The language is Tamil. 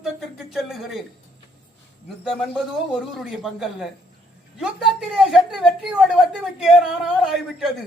யுத்தத்திற்கு செல்லுகிறேன். யுத்தம் என்பதோ ஒருவருடைய பங்கல்ல. யுத்தத்திலே சென்று வெற்றியோடு வந்து விட்டேன். ஆனால் ஆகிவிட்டது.